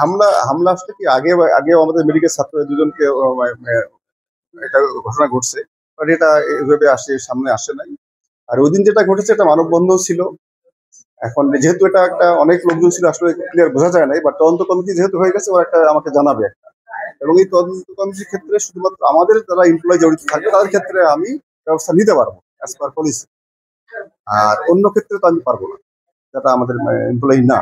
হামলা হামলা আসলে কি আগেও আমাদের মেডিকেল ছাত্র দুজনকে এটা ঘটনা ঘটছে, বাট এটা এভাবে সামনে আসে নাই। আর ওই দিন যেটা ঘটেছে এটা মানববন্ধন ছিল। এখন যেহেতু এটা একটা অনেক লোকজন ছিল, আসলে ক্লিয়ার বোঝা যায় নাই, বাট তদন্ত কমিটি যেহেতু হয়ে গেছে, ওরা একটা আমাকে জানাবে একটা। এবং এই তদন্ত কমিটির ক্ষেত্রে শুধুমাত্র আমাদের যারা এমপ্লয় জড়িত থাকবে তাদের ক্ষেত্রে আমি ব্যবস্থা নিতে পারবো অ্যাজ পার পলিসি। আর অন্য ক্ষেত্রে তো আমি পারবো না, যেটা আমাদের এমপ্লয়ি না।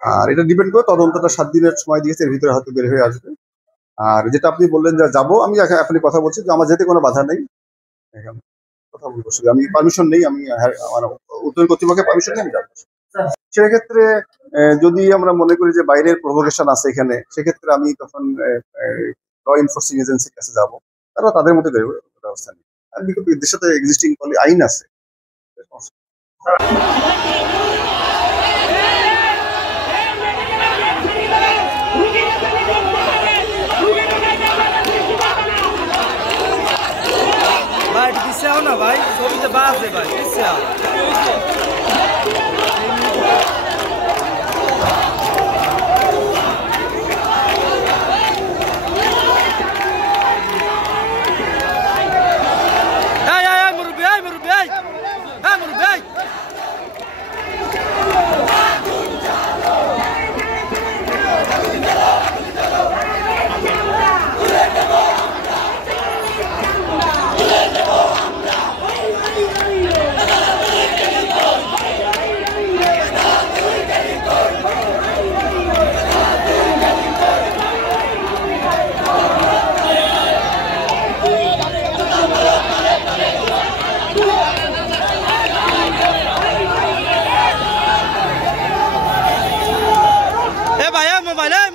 আর এটা ডিপেন্ড করে, তদন্তটা 7 দিনের সময় দিয়েছে, এর ভিতরে হয়তো বের হয়ে আসবে। আর যেটা আপনি বললেন যে যাবো, আমি আপনি কথা বলছি যে আমার যেতে কোনো বাধা নেই। এখন কথা বলবো, আমি পারমিশন নেই, আমি আমার উত্তর কর্তৃপক্ষের পারমিশন নেই, আমি যাবো। সেক্ষেত্রে যদি আমরা মনে করি যে বাইরের প্রভোকেশন আছে এখানে, সেক্ষেত্রে আমি তখন ল এনফোর্সিং এজেন্সির কাছে যাবো, তারা তাদের মধ্যে ব্যবস্থা নেই। আর দেশের সাথে এক্সিস্টিং আইন আছে। না ভাই, ছবিতে বাজে ভাই,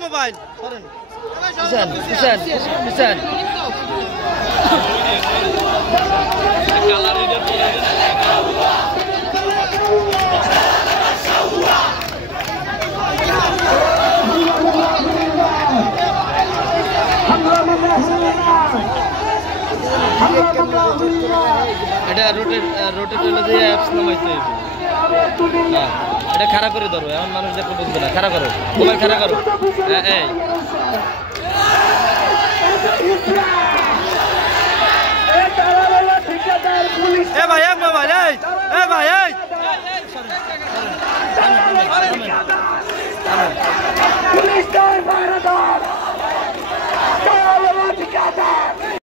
মোবাইল এটা রোটেট হলে যে অ্যাপস নামাইতে হইবে। এটা খাড়া করে ধরো, এমন মানুষ দেখলে বুঝবে না। খাড়া করো, মোবাইল খাড়া করো। এই